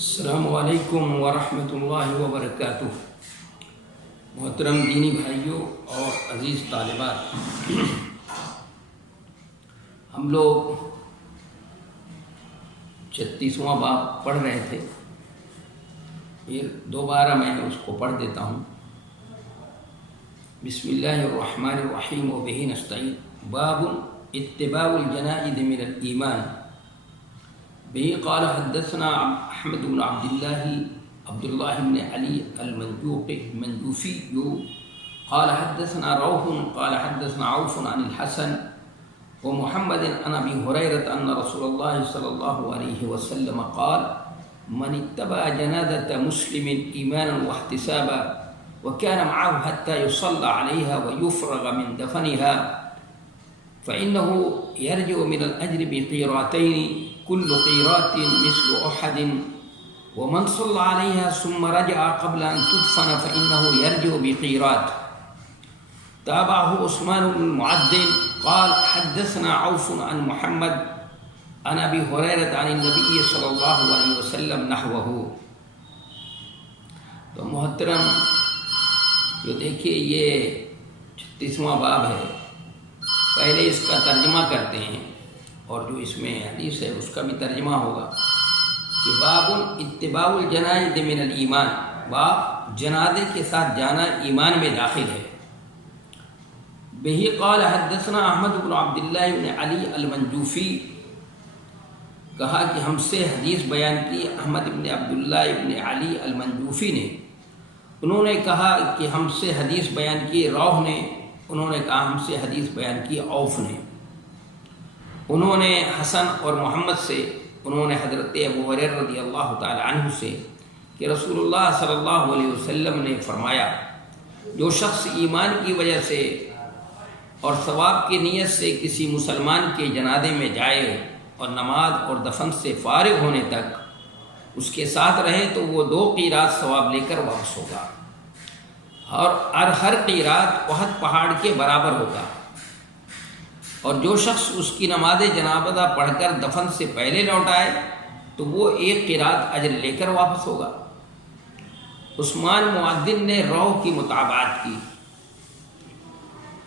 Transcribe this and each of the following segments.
السلام علیکم ورحمۃ اللہ وبرکاتہ۔ محترم دینی بھائیوں اور عزیز طالبات، ہم لوگ 36واں باب پڑھ رہے تھے، پھر دوبارہ میں اس کو پڑھ دیتا ہوں۔ بسم اللہ الرحمن الرحیم وبہ نستعین۔ باب اتباع الجنائز من الایمان۔ به قال حدثنا احمد بن عبد الله بن علي المنجوفي قال حدثنا روح قال حدثنا عوف عن الحسن ومحمد عن ابي هريره ان رسول الله صلى الله عليه وسلم قال من اتبع جنازة مسلم ايمانا واحتسابا وكان معه حتى يصلى عليها ويفرغ من دفنها فإنه يرجع من الأجر بقيراتين كل قيرات مثل أحد ومن صلى عليها ثم رجع قبل أن تدفن فإنه يرجع بقيرات۔ تابعه عثمان بن المعدل قال حدثنا عوف عن محمد عن أبي هريرة عن النبي صلى الله عليه وسلم نحوه۔ تو محترم جو دیکھیے، یہ 36واں باب ہے۔ پہلے اس کا ترجمہ کرتے ہیں اور جو اس میں حدیث ہے اس کا بھی ترجمہ ہوگا کہ باب اتباع الجنائز من الایمان، باب جنازے کے ساتھ جانا ایمان میں داخل ہے۔ بہ قال حدثنا احمد بن عبد اللہ بن علی المنجوفی، کہا کہ ہم سے حدیث بیان کی احمد بن عبداللہ بن علی المنجوفی نے۔ انہوں نے کہا کہ ہم سے حدیث بیان کی روح نے، انہوں نے کہا ہم سے حدیث بیان کی عوف نے، انہوں نے حسن اور محمد سے، انہوں نے حضرت ابو ہریرہ رضی اللہ تعالی عنہ سے کہ رسول اللہ صلی اللہ علیہ وسلم نے فرمایا، جو شخص ایمان کی وجہ سے اور ثواب کی نیت سے کسی مسلمان کے جنازے میں جائے اور نماز اور دفن سے فارغ ہونے تک اس کے ساتھ رہے تو وہ 2 قیرات ثواب لے کر واپس ہوگا، اور ہر قیرات احد پہاڑ کے برابر ہوگا، اور جو شخص اس کی نماز جنازہ پڑھ کر دفن سے پہلے لوٹ آئے تو وہ 1 قیرات اجر لے کر واپس ہوگا۔ عثمان معدل نے روح کی مطابعت کی،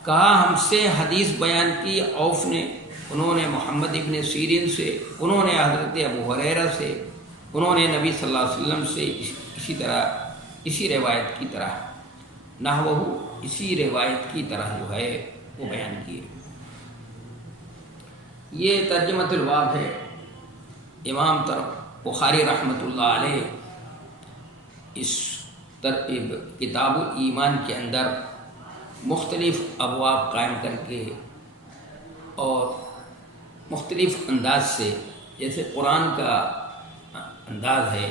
کہا ہم سے حدیث بیان کی عوف نے، انہوں نے محمد ابن سیرین سے، انہوں نے حضرت ابو ہریرہ سے، انہوں نے نبی صلی اللہ علیہ وسلم سے اسی طرح، اسی روایت کی طرح، نحوہ، اسی روایت کی طرح جو ہے وہ بیان کیے۔ یہ ترجمۃ الباب ہے۔ امام بخاری رحمۃ اللہ علیہ اس کتاب الایمان کے اندر مختلف ابواب قائم کر کے اور مختلف انداز سے، جیسے قرآن کا انداز ہے،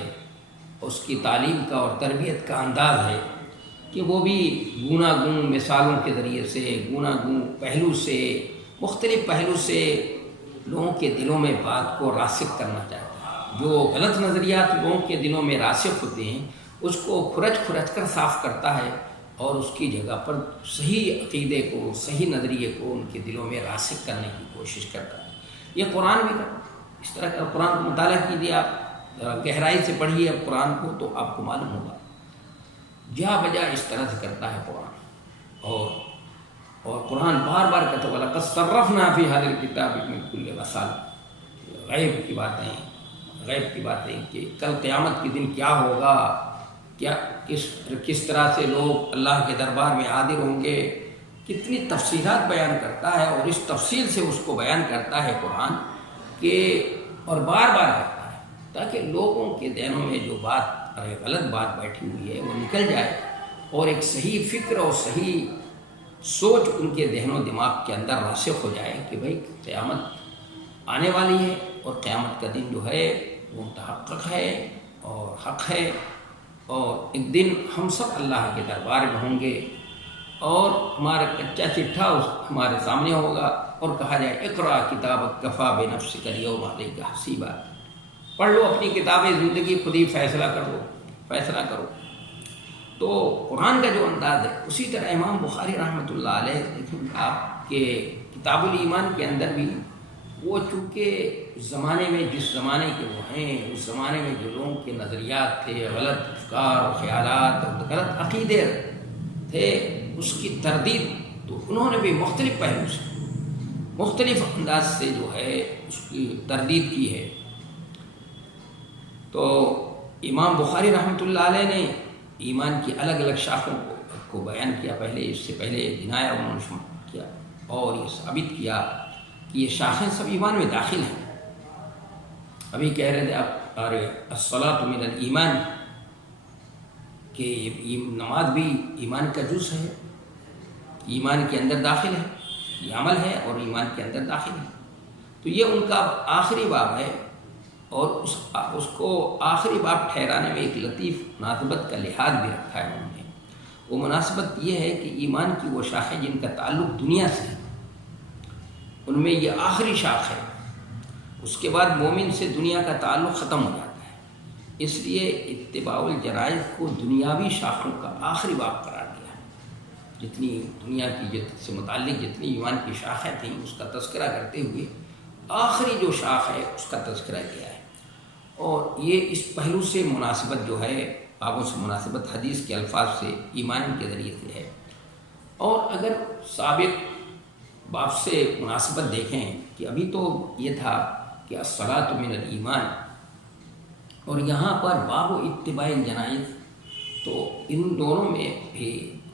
اس کی تعلیم کا اور تربیت کا انداز ہے کہ وہ بھی گوناگون مثالوں کے ذریعے سے، گوناگون پہلو سے، مختلف پہلو سے لوگوں کے دلوں میں بات کو راسخ کرنا چاہتا ہے۔ جو غلط نظریات لوگوں کے دلوں میں راسخ ہوتے ہیں اس کو کھرچ کر صاف کرتا ہے اور اس کی جگہ پر صحیح عقیدے کو، صحیح نظریے کو ان کے دلوں میں راسخ کرنے کی کوشش کرتا ہے۔ یہ قرآن بھی کرتا ہے۔ اس طرح کا قرآن کو مطالعہ کیجیے، آپ ذرا گہرائی سے پڑھیے اب قرآن کو تو آپ کو معلوم ہوگا، جا بجا اس طرح سے کرتا ہے قرآن۔ اور قرآن بار بار کہتا ہے وَلَقَدْ صَرَّفْنَا فِي هَذِهِ الْكِتَابِ مِنْ كُلِّ مَثَلٍ، غیب کی باتیں کہ کل قیامت کے دن کیا ہوگا، کیا کس طرح سے لوگ اللہ کے دربار میں حاضر ہوں گے، کتنی تفصیلات بیان کرتا ہے، اور اس تفصیل سے اس کو بیان کرتا ہے قرآن کہ، اور بار بار کرتا ہے تاکہ لوگوں کے ذہنوں میں جو بات، غلط بات بیٹھی ہوئی ہے وہ نکل جائے، اور ایک صحیح فکر اور صحیح سوچ ان کے ذہن و دماغ کے اندر راسخ ہو جائے کہ بھائی قیامت آنے والی ہے، اور قیامت کا دن جو ہے وہ متحقق ہے اور حق ہے، اور ایک دن ہم سب اللہ کے دربار میں ہوں گے، اور ہمارا کچا چٹھا ہمارے سامنے ہوگا، اور کہا جائے اقرأ کتابک کفیٰ بنفسک الیوم علیک حسیبا، پڑھ لو اپنی کتاب زندگی، خود ہی فیصلہ کرو۔ تو قرآن کا جو انداز ہے اسی طرح امام بخاری رحمۃ اللہ علیہ، دیکھیں آپ کے کتاب الایمان کے اندر بھی وہ چونکہ اس زمانے میں جس زمانے کے وہ ہیں، اس زمانے میں جو لوگوں کے نظریات تھے، غلط افکار اور خیالات اور غلط عقیدے تھے، اس کی تردید تو انہوں نے بھی مختلف پہلو سے، مختلف انداز سے جو ہے اس کی تردید کی ہے۔ تو امام بخاری رحمۃ اللہ علیہ نے ایمان کی الگ الگ شاخوں کو بیان کیا، پہلے اس سے پہلے گنایا انہوں نے کیا اور یہ ثابت کیا کہ یہ شاخیں سب ایمان میں داخل ہیں۔ ابھی کہہ رہے تھے آپ الصلاۃ من الایمان کہ یہ نماز بھی ایمان کا جز ہے، ایمان کے اندر داخل ہے، یہ عمل ہے اور ایمان کے اندر داخل ہے۔ تو یہ ان کا آخری باب ہے اور اس کو آخری باب ٹھہرانے میں ایک لطیف مناسبت کا لحاظ بھی رکھا ہے انہوں نے۔ وہ مناسبت یہ ہے کہ ایمان کی وہ شاخیں جن کا تعلق دنیا سے ہے، ان میں یہ آخری شاخ ہے، اس کے بعد مومن سے دنیا کا تعلق ختم ہو جاتا ہے۔ اس لیے اتباع الجرائز کو دنیاوی شاخوں کا آخری باب قرار دیا ہے۔ جتنی دنیا کی سے متعلق جتنی ایمان کی شاخیں تھیں اس کا تذکرہ کرتے ہوئے آخری جو شاخ ہے اس کا تذکرہ کیا ہے۔ اور یہ اس پہلو سے مناسبت جو ہے، بابوں سے مناسبت حدیث کے الفاظ سے، ایمان کے ذریعے سے ہے۔ اور اگر سابق باب سے مناسبت دیکھیں کہ ابھی تو یہ تھا کہ الصلاۃ من الایمان، اور یہاں پر باب اتباع الجنائز، تو ان دونوں میں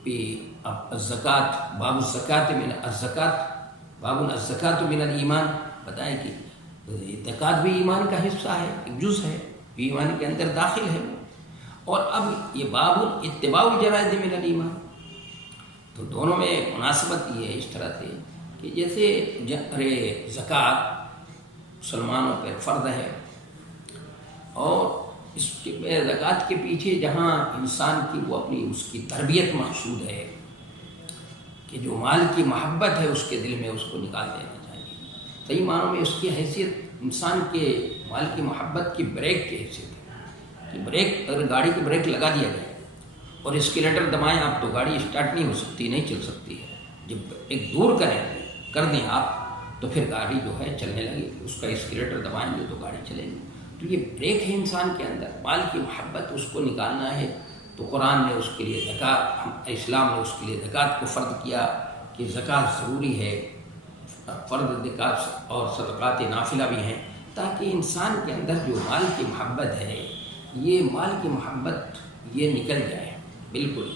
بھی اب الزکوٰۃ، باب الزکوٰۃ من الزکوٰۃ، باب الزکوٰۃ من الایمان، بتائیں کہ زکوٰۃ بھی ایمان کا حصہ ہے، ایک جز ہے، ایمان کے اندر داخل ہے۔ اور اب یہ باب اتباع الجنائز من الایمان، تو دونوں میں مناسبت یہ ہے اس طرح سے کہ جیسے زکوٰۃ مسلمانوں پر فرض ہے، اور اس کے زکوٰۃ کے پیچھے جہاں انسان کی وہ اپنی اس کی تربیت مقصود ہے کہ جو مال کی محبت ہے اس کے دل میں، اس کو نکال دینا چاہیے۔ صحیح معنوں میں اس کی حیثیت انسان کے مال کی محبت کی بریک کی حیثیت ہے کہ بریک، اگر گاڑی کی بریک لگا دیا جائے اور اسکیلیٹر دبائیں آپ تو گاڑی اسٹارٹ نہیں ہو سکتی، نہیں چل سکتی ہے۔ جب ایک دور کر دیں آپ تو پھر گاڑی جو ہے چلنے لگے گی، اس کا اسکیلیٹر دبائیں گے تو گاڑی چلے گی۔ تو یہ بریک ہے انسان کے اندر، مال کی محبت اس کو نکالنا ہے۔ تو قرآن نے اس کے لیے زکوٰۃ، اسلام نے اس کے لیے زکوٰۃ کو فرض کیا کہ زکوٰۃ ضروری ہے، فرض زکوٰۃ اور صدقات نافلہ بھی ہیں، تاکہ انسان کے اندر جو مال کی محبت ہے، یہ مال کی محبت یہ نکل جائے بالکل،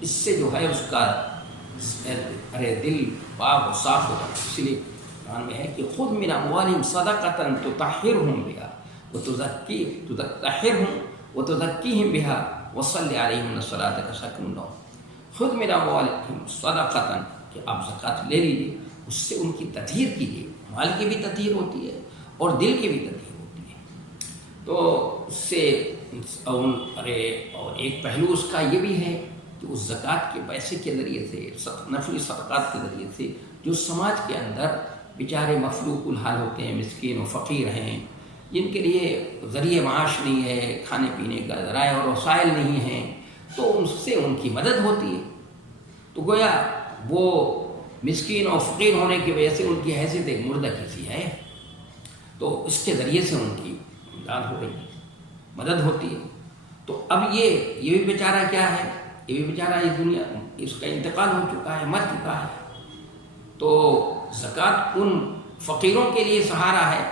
اس سے جو ہے اس کا دل پاک و صاف ہو جائے۔ اس لیے قرآن میں ہے کہ خذ من اموالہم صدقۃ تطہرہم بہا تطہرہم وتزکیہم بہا وصلی علیہم الصلاۃ سکن لہم۔ خذ من اموالہم صدقۃ، کہ آپ زکوٰۃ لے لیجیے، اس سے ان کی تطہیر کیجیے۔ مال کی بھی تطہیر ہوتی ہے اور دل کی بھی تطہیر ہوتی ہے۔ تو اس سے اور ایک پہلو اس کا یہ بھی ہے کہ اس زکوٰۃ کے پیسے کے ذریعے سے، نفلی صدقات کے ذریعے سے، جو سماج کے اندر بیچارے مفلوق الحال ہوتے ہیں، مسکین و فقیر ہیں، جن کے لیے ذریعہ معاش نہیں ہے، کھانے پینے کا ذرائع اور وسائل نہیں ہیں، تو ان سے ان کی مدد ہوتی ہے۔ تو گویا وہ مسکین اور فقیر ہونے کی وجہ سے ان کی حیثیت ایک مردہ کسی ہے، تو اس کے ذریعے سے ان کی امداد ہو رہی ہے، مدد ہوتی ہے۔ تو اب یہ بھی بیچارہ کیا ہے، یہ بھی بیچارہ اس دنیا، اس کا انتقال ہو چکا ہے، مر چکا ہے۔ تو زکوٰۃ ان فقیروں کے لیے سہارا ہے۔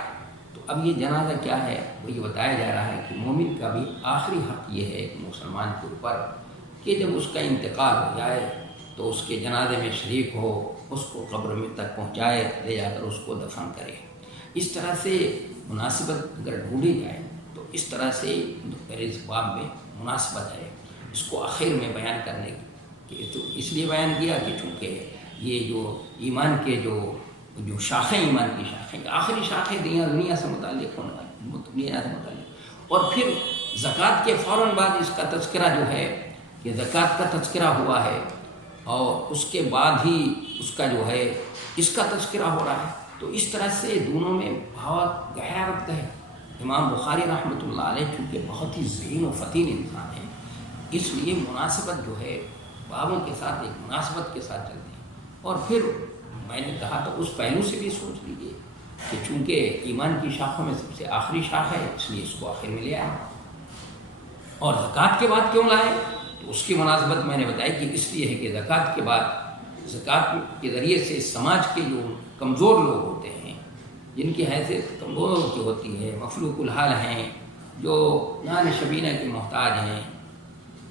تو اب یہ جنازہ کیا ہے، وہ یہ بتایا جا رہا ہے کہ مومن کا بھی آخری حق یہ ہے مسلمان کے اوپر کہ جب اس کا انتقال ہو جائے تو اس کے جنازے میں شریک ہو، اس کو قبر میں تک پہنچائے، لے جا کر اس کو دفن کرے۔ اس طرح سے مناسبت اگر ڈھونڈی جائے تو اس طرح سے میرے اس باب میں مناسبت ہے اس کو آخر میں بیان کرنے کی۔ تو اس لیے بیان کیا کہ چونکہ یہ جو ایمان کے جو شاخیں، ایمان کی شاخیں، آخری شاخیں دنیا سے متعلق ہونے والی، دنیا سے متعلق، اور پھر زکوٰۃ کے فوراً بعد اس کا تذکرہ جو ہے کہ زکوٰۃ کا تذکرہ ہوا ہے، اور اس کے بعد ہی اس کا جو ہے اس کا تذکرہ ہو رہا ہے۔ تو اس طرح سے دونوں میں بہت گہرا ربط ہے۔ امام بخاری رحمۃ اللہ علیہ چونکہ بہت ہی ذہین و فتین انسان ہیں، اس لیے مناسبت جو ہے بابوں کے ساتھ ایک مناسبت کے ساتھ چلتی ہے۔ اور پھر میں نے کہا تو اس پہلو سے بھی سوچ لیجیے کہ چونکہ ایمان کی شاخوں میں سب سے آخری شاخ ہے اس لیے اس کو آخر میں لے آئے. اور زکوٰۃ کے بعد کیوں لائے؟ تو اس کی مناسبت میں نے بتائی کہ اس لیے ہے کہ زکوٰۃ کے بعد زکوٰۃ کے ذریعے سے سماج کے جو کمزور لوگ ہوتے ہیں، جن کی حیثیت کمزور کی ہوتی ہے، مفلوق الحال ہیں، جو نان شبینہ کے محتاج ہیں،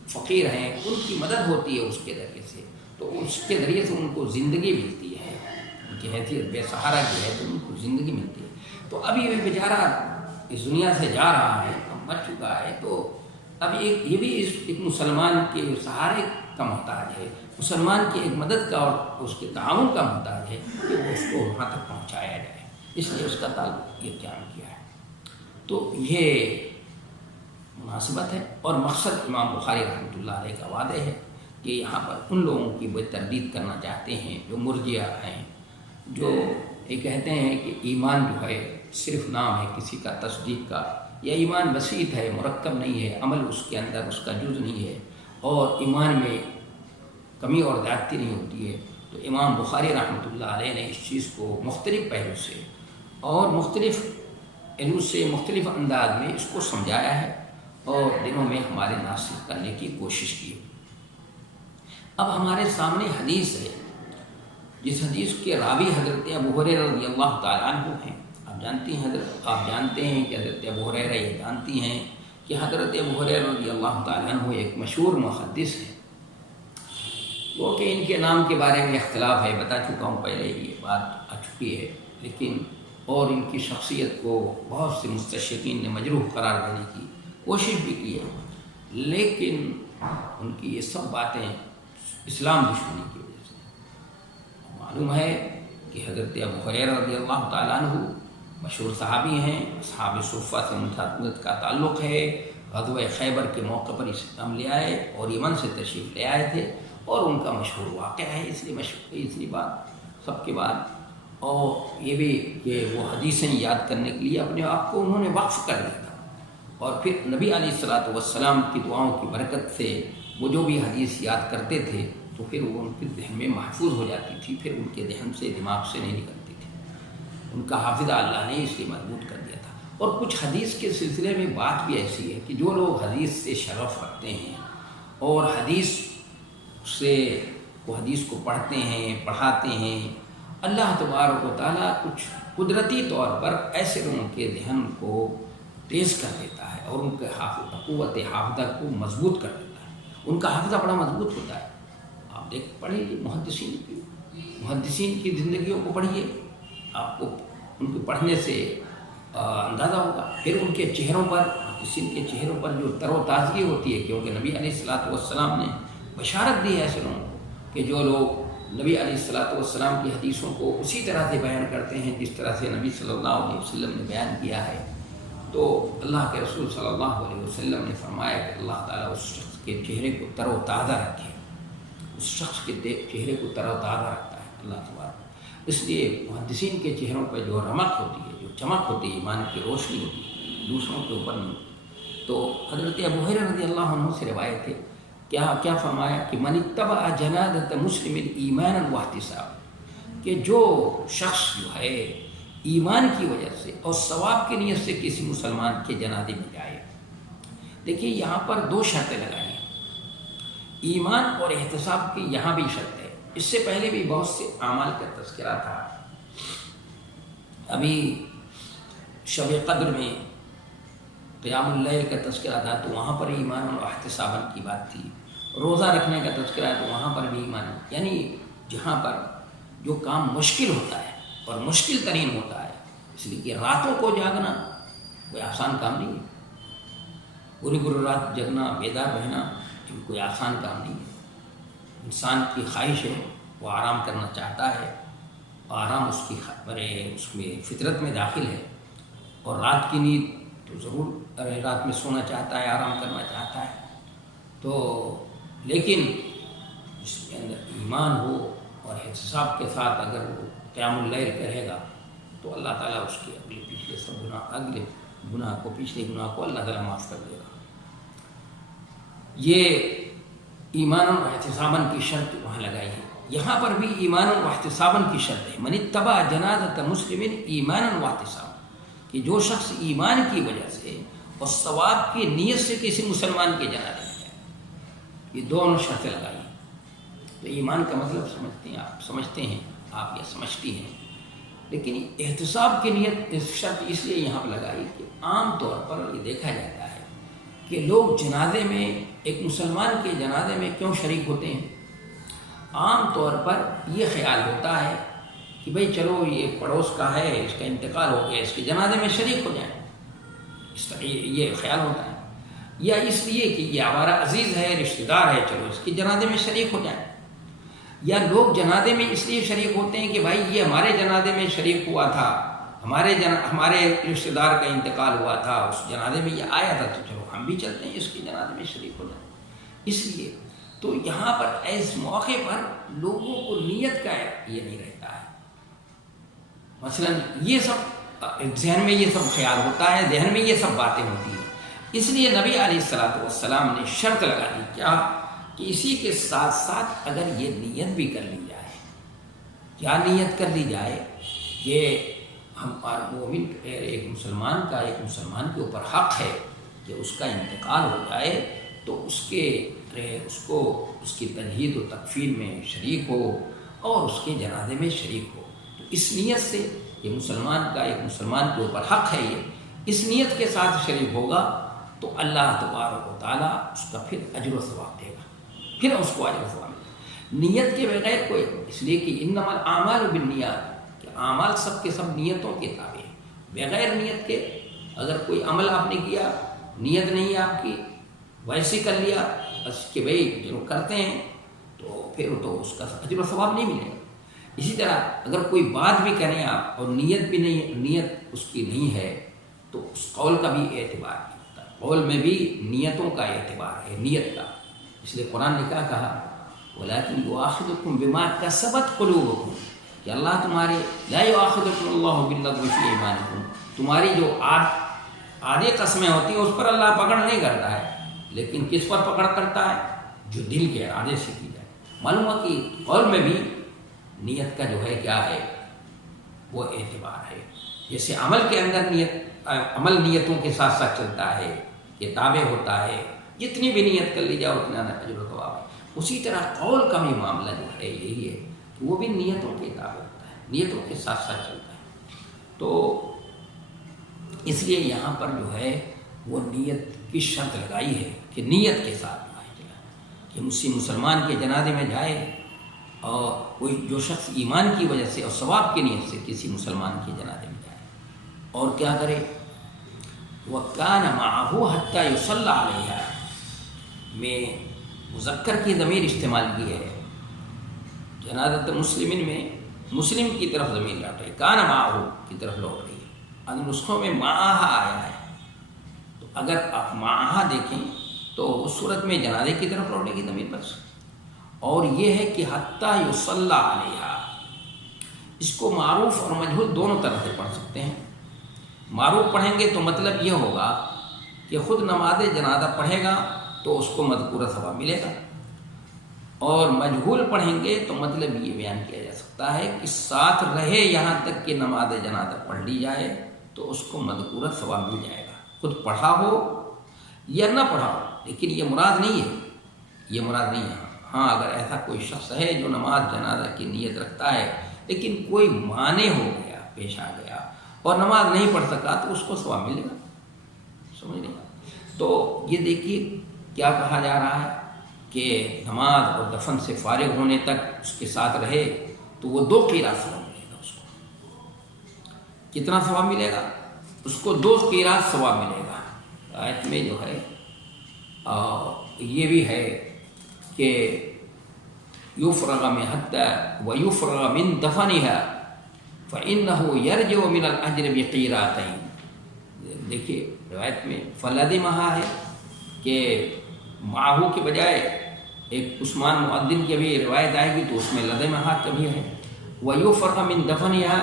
فقیر ہیں، ان کی مدد ہوتی ہے اس کے ذریعے سے. تو اس کے ذریعے سے ان کو زندگی ملتی ہے، ان کی حیثیت بے سہارا کی ہے تو ان کو زندگی ملتی ہے. تو ابھی وہ بیچارہ اس دنیا سے جا رہا ہے، مر چکا ہے، تو اب یہ بھی ایک مسلمان کے سہارے کا محتاج ہے، مسلمان کی ایک مدد کا اور اس کے تعاون کا محتاج ہے کہ وہ اس کو وہاں تک پہنچایا جائے. اس لیے اس کا تعلق یہ قیام کیا ہے. تو یہ مناسبت ہے اور مقصد امام بخاری رحمۃ اللہ علیہ کا وعدہ ہے کہ یہاں پر ان لوگوں کی وہ تردید کرنا چاہتے ہیں جو مرجئہ ہیں، جو یہ کہتے ہیں کہ ایمان جو ہے صرف نام ہے کسی کا تصدیق کا، یا ایمان بسیط ہے، مرکب نہیں ہے، عمل اس کے اندر اس کا جز نہیں ہے، اور ایمان میں کمی اور زیادتی نہیں ہوتی ہے. تو امام بخاری رحمۃ اللہ علیہ نے اس چیز کو مختلف پہلو سے اور مختلف علم سے مختلف انداز میں اس کو سمجھایا ہے اور دنوں میں ہمارے ناسخ کرنے کی کوشش کی. اب ہمارے سامنے حدیث ہے، جس حدیث کے راوی حضرت ابو ہریرہ رضی اللہ تعالیٰ عنہ ہیں. آپ جانتے ہیں کہ حضرت ابو ہریرہ یہ جانتی ہیں کہ حضرت ابو ہریرہ رضی اللہ تعالیٰ عنہ ایک مشہور محدث ہیں. وہ کہ ان کے نام کے بارے میں اختلاف ہے، بتا چکا ہوں پہلے، یہ بات آ چکی ہے، لیکن اور ان کی شخصیت کو بہت سے مستشرقین نے مجروح قرار دینے کی کوشش بھی کی ہے، لیکن ان کی یہ سب باتیں اسلام دشمنی کی وجہ سے. معلوم ہے کہ حضرت ابو ہریرہ رضی اللہ تعالیٰ عنہ مشہور صحابی ہیں، اصحاب صفہ سے ان کا تعلق ہے. غزوہ خیبر کے موقع پر اسلام لے آئے اور یمن سے تشریف لے آئے تھے، اور ان کا مشہور واقعہ ہے، اس لیے مشہور ہے. اس لیے بات سب کے بعد، اور یہ بھی کہ وہ حدیثیں یاد کرنے کے لیے اپنے آپ کو انہوں نے وقف کر دیا تھا، اور پھر نبی علیہ الصلوۃ والسلام کی دعاؤں کی برکت سے وہ جو بھی حدیث یاد کرتے تھے تو پھر وہ ان کے ذہن میں محفوظ ہو جاتی تھی، پھر ان کے ذہن سے دماغ سے نہیں نکلتی تھی. ان کا حافظہ اللہ نے اس لیے مضبوط کر دیا تھا. اور کچھ حدیث کے سلسلے میں بات بھی ایسی ہے کہ جو لوگ حدیث سے شرف رکھتے ہیں اور حدیث کو پڑھتے ہیں، پڑھاتے ہیں، اللہ تبارک و تعالیٰ کچھ قدرتی طور پر ایسے لوگوں کے ذہن کو تیز کر دیتا ہے اور ان کے قوت حافظہ کو مضبوط کر دیتا ہے. ان کا حافظہ بڑا مضبوط ہوتا ہے. آپ پڑھیے محدثین کی زندگیوں کو پڑھیے، آپ کو ان کو پڑھنے سے اندازہ ہوگا. پھر ان کے چہروں پر، محدثین کے چہروں پر جو تر و تازگی ہوتی ہے، کیونکہ نبی علیہ الصلوۃ والسلام نے بشارت دی ہے ایسے لوگوں کو کہ جو لوگ نبی علیہ الصلوۃ والسلام کی حدیثوں کو اسی طرح سے بیان کرتے ہیں جس طرح سے نبی صلی اللہ علیہ وسلم نے بیان کیا ہے، تو اللہ کے رسول صلی اللہ علیہ وسلم نے فرمایا کہ اللہ تعالیٰ اس شخص کے چہرے کو تر و تازہ رکھے. اس شخص کے چہرے کو تر و تازہ رکھتا ہے اللہ تبارک. اس لیے محدثین کے چہروں پہ جو رمق ہوتی ہے، جو چمک ہوتی ہے، ایمان کی روشنی ہوتی ہے، دوسروں کے اوپر نہیں ہوتی. تو حضرت ابو ہریرہ رضی اللہ عنہ سے روایت ہے، کیا فرمایا کہ من اتبع جنازۃ مسلم ایمانا واحتسابا، کہ جو شخص جو ہے ایمان کی وجہ سے اور ثواب کی نیت سے کسی مسلمان کے جنازے میں جائے. دیکھیے یہاں پر دو شرطیں لگائی ہیں، ایمان اور احتساب کی یہاں بھی شرط ہے. اس سے پہلے بھی بہت سے اعمال کا تذکرہ تھا. ابھی شب قدر میں قیام اللیل کا تذکرہ تھا تو وہاں پر ایمان اور احتساباً کی بات تھی. روزہ رکھنے کا تذکرہ ہے تو وہاں پر بھی ایمان، یعنی جہاں پر جو کام مشکل ہوتا ہے اور مشکل ترین ہوتا ہے، اس لیے کہ راتوں کو جاگنا کوئی آسان کام نہیں ہے. پوری رات جگنا، بیدار رہنا کوئی آسان کام نہیں ہے. انسان کی خواہش ہے، وہ آرام کرنا چاہتا ہے، آرام اس کی اس میں فطرت میں داخل ہے، اور رات کی نیند تو ضرور رات میں سونا چاہتا ہے، آرام کرنا چاہتا ہے. تو لیکن اس کے اندر ایمان ہو اور احتساب کے ساتھ اگر وہ قیام اللیل کرے گا تو اللہ تعالیٰ اس کے اگلے گناہ کو، پچھلے گناہ کو اللہ تعالیٰ معاف کر دے گا. یہ ایمان اور احتساباً کی شرط وہاں لگائی ہے. یہاں پر بھی ایمان و احتساباً کی شرط ہے، من اتبع جنازۃ مسلم ایمانا و احتسابا، کہ جو شخص ایمان کی وجہ سے اور ثواب کی نیت سے کسی مسلمان کے جنازے میں جائے، یہ دونوں شرطیں لگائی ہیں۔ تو ایمان کا مطلب سمجھتے ہیں آپ یا سمجھتی ہیں، لیکن احتساب کی نیت شرط اس لیے یہاں پر لگائی کہ عام طور پر یہ دیکھا جاتا ہے کہ لوگ جنازے میں، ایک مسلمان کے جنازے میں کیوں شریک ہوتے ہیں؟ عام طور پر یہ خیال ہوتا ہے کہ بھئی چلو یہ پڑوس کا ہے، اس کا انتقال ہو گیا، اس کے جنازے میں شریک ہو جائیں، یہ خیال ہوتا ہے، یا اس لیے کہ یہ ہمارا عزیز ہے، رشتہ دار ہے، چلو اس کے جنازے میں شریک ہو جائیں، یا لوگ جنازے میں اس لیے شریک ہوتے ہیں کہ بھائی یہ ہمارے جنازے میں شریک ہوا تھا، ہمارے رشتہ دار کا انتقال ہوا تھا، اس جنازے میں یہ آیا تھا، تو چلو ہم بھی چلتے ہیں اس کے جنازے میں شریک ہو جائیں۔ اس لیے تو یہاں پر اس موقع پر لوگوں کو نیت کا یہ نہیں رہتا ہے، مثلا یہ سب ذہن میں یہ سب خیال ہوتا ہے، ذہن میں یہ سب باتیں ہوتی ہیں، اس لیے نبی علیہ الصلوۃ والسلام نے شرط لگا دی کیا کہ اسی کے ساتھ ساتھ اگر یہ نیت بھی کر لی جائے، کیا نیت کر لی جائے کہ مومن ایک مسلمان کے اوپر حق ہے کہ اس کا انتقال ہو جائے تو اس کی تجہید و تکفین میں شریک ہو اور اس کے جنازے میں شریک ہو، تو اس نیت سے یہ ایک مسلمان کے اوپر حق ہے، یہ اس نیت کے ساتھ شریک ہوگا تو اللہ تبارک و تعالیٰ اس کا پھر اجر و ثواب دے گا، پھر اس کو اجر و ثواب ملے گا۔ نیت کے بغیر کوئی، اس لیے کہ انما الاعمال بالنیات، کہ اعمال سب کے سب نیتوں کے تابع ہیں، بغیر نیت کے اگر کوئی عمل آپ نے کیا، نیت نہیں آپ کی، ویسے کر لیا بس کہ بھئی جو کرتے ہیں تو پھر تو اس کا اجر و ثواب نہیں ملے گا۔ اسی طرح اگر کوئی بات بھی کریں آپ اور نیت اس کی نہیں ہے تو اس قول کا بھی اعتبار نہیں ہوتا، قول میں بھی نیتوں کا اعتبار ہے، نیت کا۔ اس لیے قرآن نے کیا کہا، وَلَٰكِنْ يُؤَاخِذُكُم بِمَا كَسَبَتْ قُلُوبُكُم، کہ اللہ تمہارے لَا يُؤَاخِذُكُمُ اللَّهُ بِاللَّغْوِ فِي أَيْمَانِكُم، تمہاری جو آدھی قسمیں ہوتی ہیں اس پر اللہ پکڑ نہیں کرتا ہے، لیکن کس پر پکڑ کرتا ہے؟ جو دل کے ارادے سے کی جائے۔ معلوم ہوا کہ قول میں بھی نیت کا جو ہے کیا ہے وہ اعتبار ہے، جیسے عمل کے اندر عمل نیتوں کے ساتھ ساتھ چلتا ہے، یہ تابع ہوتا ہے، جتنی بھی نیت کر لی جائے اتنا اجر و ثواب ہے، اسی طرح قول کا بھی معاملہ جو ہے یہی ہے کہ وہ بھی نیتوں کے تابع ہوتا ہے، نیتوں کے ساتھ ساتھ چلتا ہے۔ تو اس لیے یہاں پر جو ہے وہ نیت کی شرط لگائی ہے کہ نیت کے ساتھ کہ مسلمان کے جنازے میں جائے، اور کوئی جو شخص ایمان کی وجہ سے اور ثواب کی نیت سے کسی مسلمان کے جنازے میں جائے اور کیا کرے، وَكَانَ مَعَهُ حَتَّى يُصَلَّى عَلَيْهَا میں مذکر کی ضمیر استعمال کی ہے، جنازۃ مسلمین میں مسلم کی طرف ضمیر لوٹ رہی ہے، کان معه کی طرف لوٹ رہی ہے، ان نسخوں میں معاہا آیا ہے، تو اگر آپ معاہا دیکھیں تو اس صورت میں جنازے کی طرف لوٹے گی ضمیر بس۔ اور یہ ہے کہ حتیٰ یصلی علیہا، اس کو معروف اور مجہول دونوں طرح سے پڑھ سکتے ہیں۔ معروف پڑھیں گے تو مطلب یہ ہوگا کہ خود نماز جنازہ پڑھے گا تو اس کو مذکورہ ثواب ملے گا، اور مجہول پڑھیں گے تو مطلب یہ بیان کیا جا سکتا ہے کہ ساتھ رہے یہاں تک کہ نماز جنازہ پڑھ لی جائے تو اس کو مذکورہ ثواب مل جائے گا، خود پڑھا ہو یا نہ پڑھا ہو، لیکن یہ مراد نہیں ہے، یہ مراد نہیں ہے۔ ہاں اگر ایسا کوئی شخص ہے جو نماز جنازہ کی نیت رکھتا ہے لیکن کوئی مانع ہو گیا، پیش آ گیا اور نماز نہیں پڑھ سکا تو اس کو ثواب ملے گا، سمجھ لیں۔ تو یہ دیکھیے کیا کہا جا رہا ہے کہ نماز اور دفن سے فارغ ہونے تک اس کے ساتھ رہے تو وہ 2 قیراط ثواب ملے گا، اس کو کتنا ثواب ملے گا؟ اس کو 2 قیراط ثواب ملے گا۔ آیت میں جو ہے یہ بھی ہے کہ یفرغ من حتی ویفرغ من دفنها فإنه يرجع من الأجر بقیراطین۔ دیکھیے روایت میں فلدمہا ہے کہ معاہو کے بجائے ایک عثمان مؤذن کی بھی روایت آئے گی تو اس میں لدمہا کا بھی ہے، ویفرغ من دفنها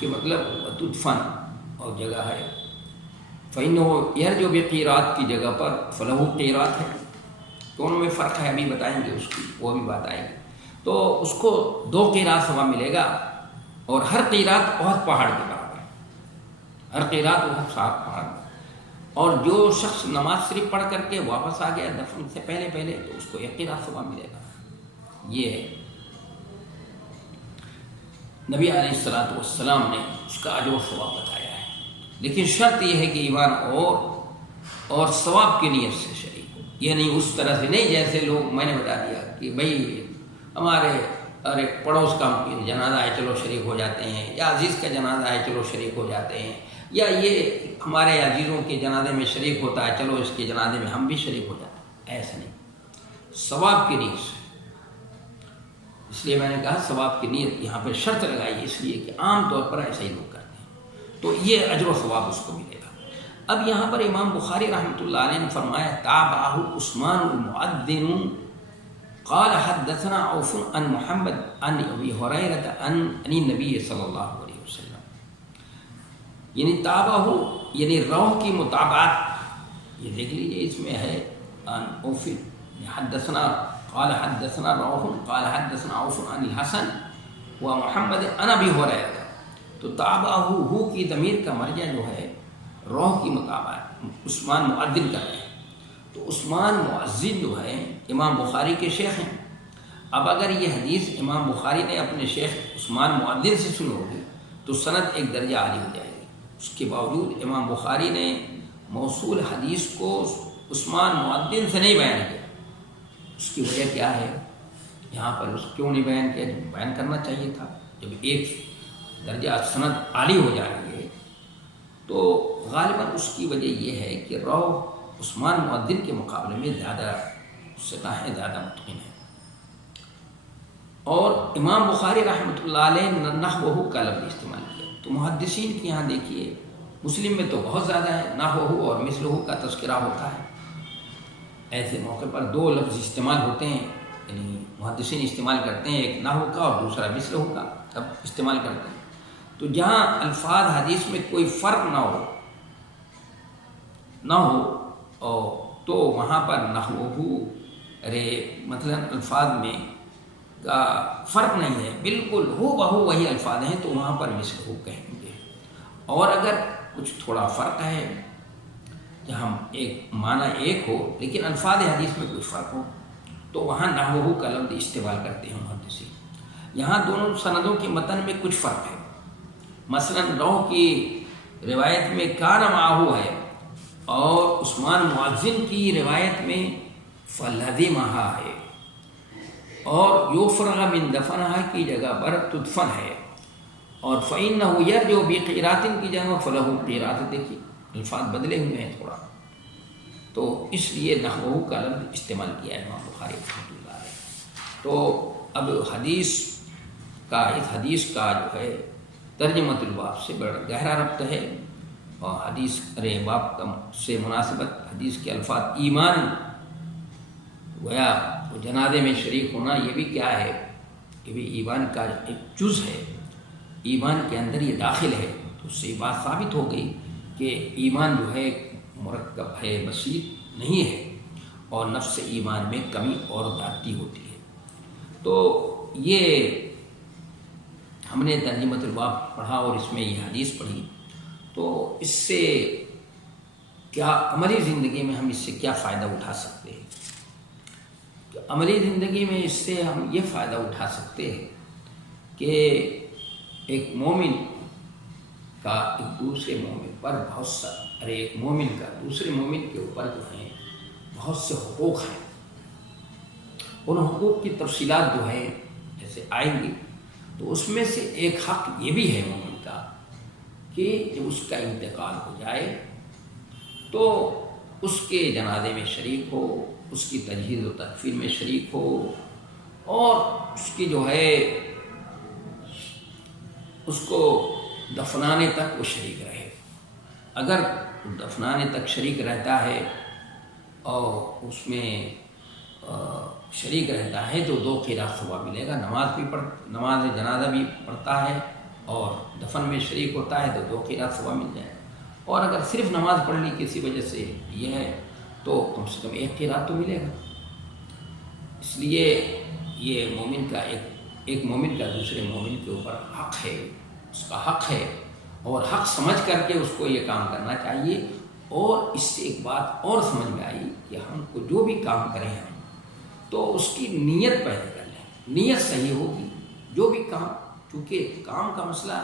کہ مطلب تدفن اور جگہ ہے، فإنه يرجع بقیراط کی جگہ پر فلہ قیراط ہے، دونوں میں فرق ہے، ابھی بتائیں گے اس کی، وہ بھی بات آئے گی۔ تو اس کو 2 قیرات ثواب ملے گا، اور ہر قیرات احد پہاڑ کے برابر ہے، ہر قیرات احد پہاڑ۔ اور جو شخص نماز شریف پڑھ کر کے واپس آ گیا دفن سے پہلے تو اس کو 1 قیرات ثواب ملے گا۔ یہ نبی علیہ الصلوۃ والسلام نے اس کا اجر و ثواب بتایا ہے، لیکن شرط یہ ہے کہ ایمان اور ثواب کی نیت سے شریک ہو۔ یہ نہیں اس طرح سے نہیں جیسے لوگ، میں نے بتا دیا کہ بھائی ہمارے پڑوس کا جنازہ ہے چلو شریک ہو جاتے ہیں، یا عزیز کا جنازہ ہے چلو شریک ہو جاتے ہیں، یا یہ ہمارے عزیزوں کے جنازے میں شریک ہوتا ہے چلو اس کے جنازے میں ہم بھی شریک ہو جاتے ہیں، ایسا نہیں، ثواب کی نیت سے۔ اس لیے میں نے کہا ثواب کی نیت یہاں پہ شرط لگائی، اس لیے کہ عام طور پر ایسا ہی لوگ کرتے ہیں، تو یہ اجر و ثواب اس کو ملے گا۔ اب یہاں پر امام بخاری رحمۃ اللہ علیہ نے فرمایا تابعہ عثمان المؤذن قال حدثنا عوف عن محمد عن ابی ہریرہ عن النبی صلی اللہ علیہ وسلم، یعنی تابعہ یعنی روح کی مطابعت، یہ دیکھ لیجیے اس میں ہے عن عوف حدثنا قال حدثنا روح قال حدثنا عوف عن الحسن و محمد عن ابی ہریرہ، تو تابعہ ہو کی ضمیر کا مرجع جو ہے روح کی مطابعت، عثمان مؤذن کر رہے ہیں، تو عثمان مؤذن جو ہے امام بخاری کے شیخ ہیں۔ اب اگر یہ حدیث امام بخاری نے اپنے شیخ عثمان مؤذن سے سنی ہوگی تو سند ایک درجہ عالی ہو جائے گی، اس کے باوجود امام بخاری نے موصول حدیث کو عثمان مؤذن سے نہیں بیان کیا۔ اس کی وجہ کیا ہے؟ یہاں پر اس کیوں نہیں بیان کیا؟ جب بیان کرنا چاہیے تھا، جب ایک درجہ سند عالی ہو جائے گے تو غالباً اس کی وجہ یہ ہے کہ روح عثمان مؤذن کے مقابلے میں زیادہ ثقہ ہے، زیادہ متقن ہے۔ اور امام بخاری رحمۃ اللہ علیہ نے نحوہ کا لفظ استعمال کیا، تو محدثین کے یہاں دیکھیے مسلم میں تو بہت زیادہ ہے، نحوہ اور مثلہ کا تذکرہ ہوتا ہے، ایسے موقع پر 2 لفظ استعمال ہوتے ہیں، یعنی محدثین استعمال کرتے ہیں، ایک نحو کا اور دوسرا مثلہ کا اب استعمال کرتے ہیں۔ تو جہاں الفاظ حدیث میں کوئی فرق نہ ہو تو وہاں پر نحوہ مثلا الفاظ میں کا فرق نہیں ہے، بالکل ہو بہو وہی الفاظ ہیں، تو وہاں پر مثلہ کہیں گے۔ اور اگر کچھ تھوڑا فرق ہے، جہاں ایک معنی ایک ہو لیکن الفاظ حدیث میں کوئی فرق ہو، تو وہاں نحوہ کا لفظ استعمال کرتے ہیں محدثین۔ یہاں دونوں سندوں کے متن میں کچھ فرق ہے، مثلا روح کی روایت میں کان معہو ہے، اور عثمان مؤذن کی روایت میں فلذمھا ہے، اور یفرغ من دفنھا کی جگہ پر تدفن ہے، اور فإنہ یرجع بقیرات کی جگہ فلہ قیرات، دیکھیے الفاظ بدلے ہوئے ہیں تھوڑا، تو اس لیے نحوہ کا لفظ استعمال کیا ہے امام بخاری رحمۃ اللہ علیہ۔ تو اب اس حدیث کا جو ہے ترجمۃ الباب سے بڑا گہرا ربط ہے، اور حدیث باب سے مناسبت حدیث کے الفاظ ایمان گویا جنازے میں شریک ہونا، یہ بھی کیا ہے، یہ بھی ایمان کا ایک جز ہے، ایمان کے اندر یہ داخل ہے، تو اس سے یہ بات ثابت ہو گئی کہ ایمان جو ہے مرکب ہے، بسیط نہیں ہے، اور نفس ایمان میں کمی اور زیادتی ہوتی ہے۔ تو یہ ہم نے ترجمۃ الباب پڑھا اور اس میں یہ حدیث پڑھی، تو اس سے کیا عملی زندگی میں ہم اس سے کیا فائدہ اٹھا سکتے ہیں؟ کہ عملی زندگی میں اس سے ہم یہ فائدہ اٹھا سکتے ہیں کہ ایک مومن کا ایک دوسرے مومن پر بہت سا ایک مومن کا دوسرے مومن کے اوپر جو ہیں بہت سے حقوق ہیں، ان حقوق کی تفصیلات جو ہیں جیسے آئیں گی، تو اس میں سے ایک حق یہ بھی ہے مومن کا کہ جب اس کا انتقال ہو جائے تو اس کے جنازے میں شریک ہو، اس کی تجہیز و تکفین میں شریک ہو، اور اس کی جو ہے اس کو دفنانے تک وہ شریک رہے۔ اگر دفنانے تک شریک رہتا ہے اور اس میں شریک رہتا ہے تو 2 قیرات ثواب ملے گا، نماز جنازہ بھی پڑھتا ہے اور دفن میں شریک ہوتا ہے تو 2 قیرات ثواب مل جائے گا، اور اگر صرف نماز پڑھ لی کسی وجہ سے یہ ہے تو کم سے کم 1 قیرات تو ملے گا۔ اس لیے یہ مومن کا ایک مومن کا دوسرے مومن کے اوپر حق ہے، اس کا حق ہے، اور حق سمجھ کر کے اس کو یہ کام کرنا چاہیے۔ اور اس سے ایک بات اور سمجھ میں آئی کہ ہم کو جو بھی کام کریں ہم تو اس کی نیت پہلے کر لیں، نیت صحیح ہوگی جو بھی کام، چونکہ کام کا مسئلہ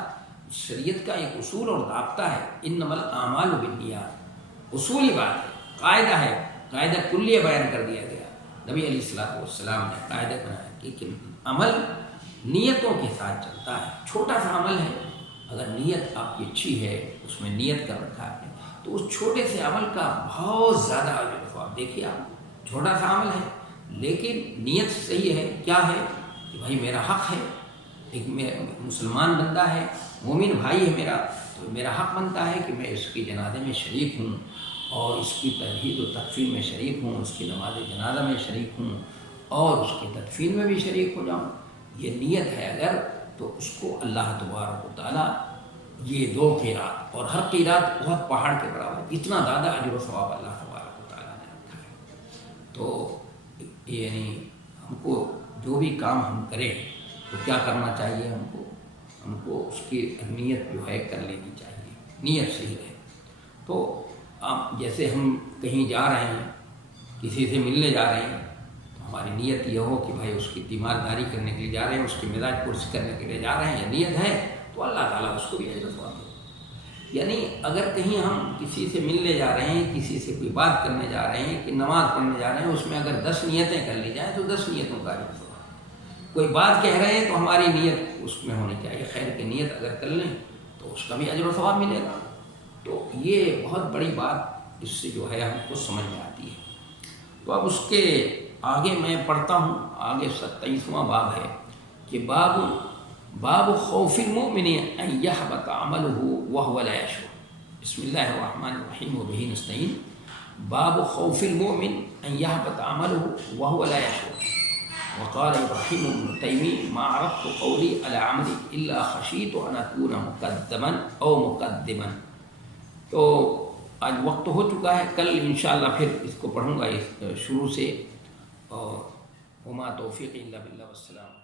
شریعت کا ایک اصول اور ضابطہ ہے، انما الاعمال بالنیات، اصولی بات ہے، قاعدہ ہے، قاعدہ کلیہ بیان کر دیا گیا، نبی علیہ الصلوۃ والسلام نے قاعدہ بنایا کہ عمل نیتوں کے ساتھ چلتا ہے۔ چھوٹا سا عمل ہے، اگر نیت آپ کی اچھی ہے، اس میں نیت کر رکھا ہے تو اس چھوٹے سے عمل کا بہت زیادہ اجر و ثواب۔ دیکھیے آپ، چھوٹا سا عمل ہے لیکن نیت صحیح ہے، کیا ہے کہ بھائی میرا حق ہے، ایک مسلمان بندہ ہے، مومن بھائی ہے میرا، تو میرا حق بنتا ہے کہ میں اس کی جنازے میں شریک ہوں اور اس کی تجہیز و تکفین میں شریک ہوں، اس کی نماز جنازہ میں شریک ہوں اور اس کی تدفین میں بھی شریک ہو جاؤں۔ یہ نیت ہے اگر، تو اس کو اللہ تبارک و تعالیٰ یہ 2 قیرات، اور ہر قیرات بہت پہاڑ کے برابر، اتنا زیادہ اجر و ثواب اللہ تبارک و تعالیٰ نے رکھا ہے۔ تو یعنی ہم کو جو بھی کام ہم کریں تو کیا کرنا چاہیے، ہم کو اس کی نیت جو ہے کر لینی چاہیے، نیت صحیح ہے۔ تو آپ جیسے ہم کہیں جا رہے ہیں، کسی سے ملنے جا رہے ہیں، تو ہماری نیت یہ ہو کہ بھائی اس کی تیمارداری کرنے کے لیے جا رہے ہیں، اس کی مزاج پرسی کرنے کے لیے جا رہے ہیں، یہ نیت ہے تو اللہ تعالیٰ اس کو بھی اجر و ثواب دے۔ یعنی اگر کہیں ہم کسی سے ملنے جا رہے ہیں، کسی سے کوئی بات کرنے جا رہے ہیں، کہ نماز پڑھنے جا رہے ہیں، اس میں اگر 10 نیتیں کر لی جائیں تو 10 نیتوں کا اجر و ثواب۔ کوئی بات کہہ رہے ہیں تو ہماری نیت اس میں ہونی چاہیے، خیر کی نیت اگر کر لیں تو اس کا بھی اجر و ثواب ملے گا۔ تو یہ بہت بڑی بات اس سے جو ہے ہم کو سمجھ میں آتی ہے۔ تو اب اس کے آگے میں پڑھتا ہوں، آگے 27واں باب ہے کہ باب خوف المؤمن ان يحبط عمله وهو لا يشعر۔ بسم اللہ الرحمن الرحیم وبہ نستعین۔ باب خوف المؤمن ان يحبط عمله وهو لا يشعر۔ وقال ابراہیم ابن تیمی ما عرفت قولی علی عملی الا خشیت ان اکون مقدما او مقدما۔ تو آج وقت ہو چکا ہے، کل انشاءاللہ پھر اس کو پڑھوں گا شروع سے، اور وما توفیق الا باللہ، والسلام۔